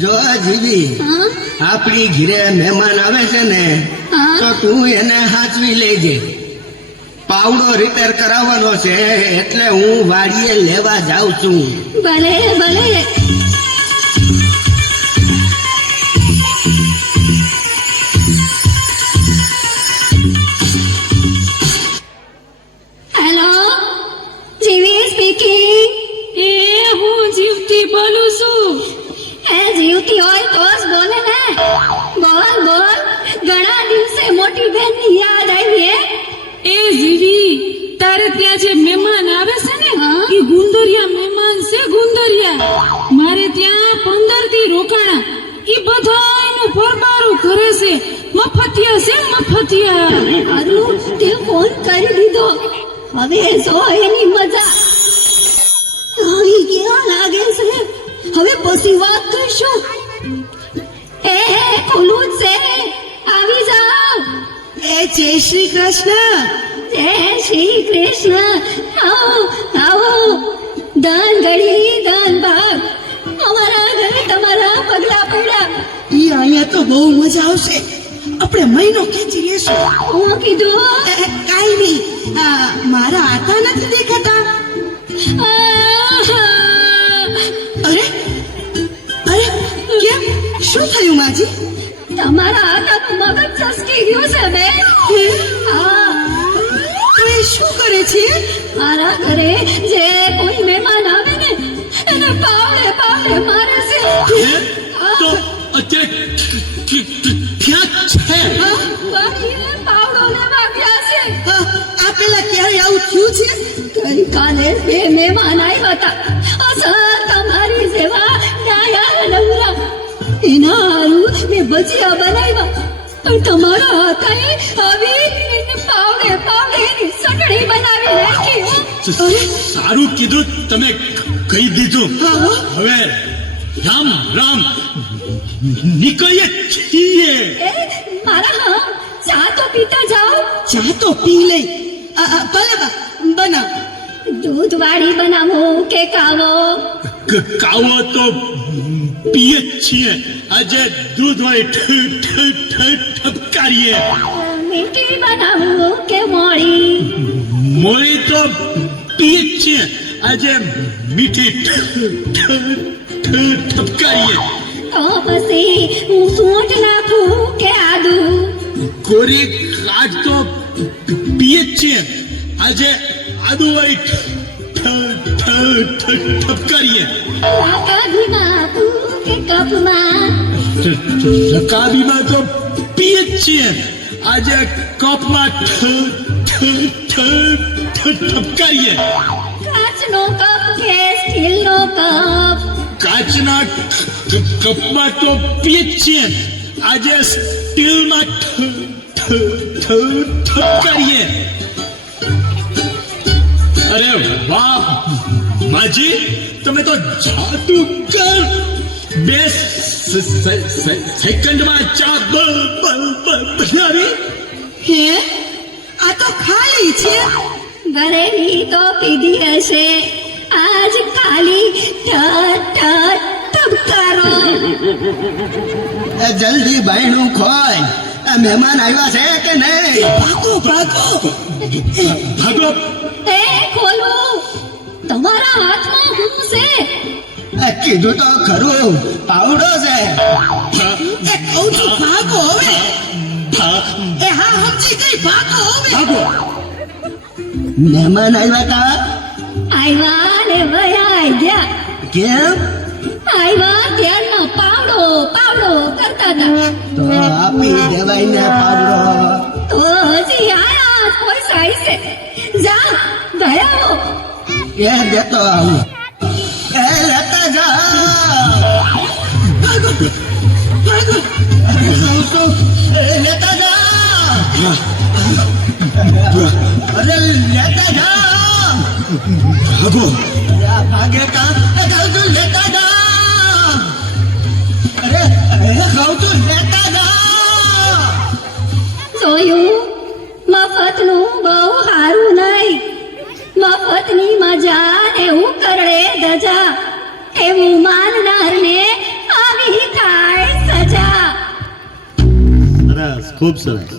જો જીવી આપણી ઘરે મહેમાન આવે છે ને તો તું એને હાચવી લેજે. પાવડો રિપેર કરાવવાનો છે એટલે હું વાડીએ લેવા જાઉં છું. ભલે ભલે. હેલો, જીવી સ્પીકિંગ. એ હું જીવતી બોલું છું. એ જીવતી હોય તો જ બોલે ને. બોલ બોલ. ઘણા દિવસે મોટી બહેનની યાદ આવી હે. એ જીવી, તારે ત્યાં જે મહેમાન આવે છે ને હા? એ ગુંદરિયા મહેમાન છે. ગુંદરિયા મારે ત્યાં 15 દી રોકાણા. એ બધાયનું ફરમારું કરે છે. મફતિયા છે મફતિયા. હારું તે ફોન કરી દીધો. હવે જો એની મજા આવી ક્યાં લાગે છે. હવે પછી વાત કરશું. એ ખુલ્લું જ છે, આવી જાઓ. એ જય શ્રી કૃષ્ણ. જય શ્રી કૃષ્ણ. આવો આવો. દાન ઘડી દાન ભાગ. અમારા ઘરે તમારા પગલા પડ્યા. ઈ અહીંયા તો બહુ મજા આવશે. આપણે મહિનો ખેંચી લેશું. હું કીધું કાઈ નહીં. મારા આટા નથી દેખાતા. અરે અરે કેમ, શું થયું માજી? તમારા હાથનું મગજ ચસકી ગયું છે બે. હા, તો એ શું કરે છે? મારા ઘરે જે કોઈ મહેમાન આવે ને એને પાવડે પાવડે મારે છે. તો અત્યારે ક્યાં છે? વાડીએ પાવડો લેવા ગયા છે. આ પેલા ક્યારે આવું થયું છે? ગઈકાલે બે મહેમાન આવ્યા હતા. અસર તમારી જેવા ડાયા નવરા. એના હારું મેં ભજીયા બનાવ્યા. પણ તમારા હાથે આવી એને પાવડે પાવડે એની ચટણી બનાવી નાખી. સારું કીધું તમે કહી દીધું. હવે રામ રામ નીકળીએ છીએ. એ મારા ચા તો પીતા જાઓ. ચા તો પી લઈ. ભલે બા, બનાવ. દૂધ વાળી બનાવો કે કાવો? કાવો તો પીએ જ છીએ. આજે દૂધ વાળી ઠપકારીએ. મીઠી બનાવો કે મોળી? મોળી તો પીએ જ છીએ. આજે મીઠી ઠપકારીએ. તો પછી હું સૂંઠ નાખું કે આદુ? કોરી કાચ તો પીએ જ છીએ. આજે આદુ વાળી ઠપકારીએ. કાઢીમાં આપું કે કપમાં? રકાબીમાં તો પીએ જ છીએ. આજે કપમાં ઠપકારીએ. કાચનો કપ કે સ્ટીલનો કપ? કાચના કપમાં તો પીએ જ છીએ. આજે સ્ટીલમાં ઠપકારીએ. અરે વાહ માજી, તમે તો જાદુગર. 2 સેકન્ડમાં ચા બનાવી. હે, આ તો ખાલી છે. ઘરેની તો પીધી હશે. આજ ખાલી ઠપકારો. જલ્દી બાયણું ખોલ. મહેમાન આવ્યા છે કે નહીં? ભાગો ભાગો. ભાગો. એ ખોલું. તમારા હાથમાં શું છે? કીધું તો ખરું, પાવડો છે. એ કહું છું ભાગો હવે. એ હા, સમજી ગઈ. ભાગો હવે. ભાગો. મહેમાન આવ્યા હતા. આવ્યા ને વયા ગયા. કેમ? આવ્યા ત્યારનો પાવડો પાવડો કરતા હતા. તો આપી દેવાય ને પાવડો. તો હજી આયા પૈસા છે. જા ગયા. એ દેતો આવું. એ લેતા જાઓ. ભાગો ભાગો. લેતા જાઓ. અરે લેતા જાઓ. ભાગો. ભાગે કામ લેતા જાઓ. અરે કહું તું લેતા જાઓ. જોયું, મફતનું બહુ સારું નહીં. મફતની મજા ને હું કરડે સજા એવું માનનારને આવી થાય સજા. સરસ, ખૂબ સરસ.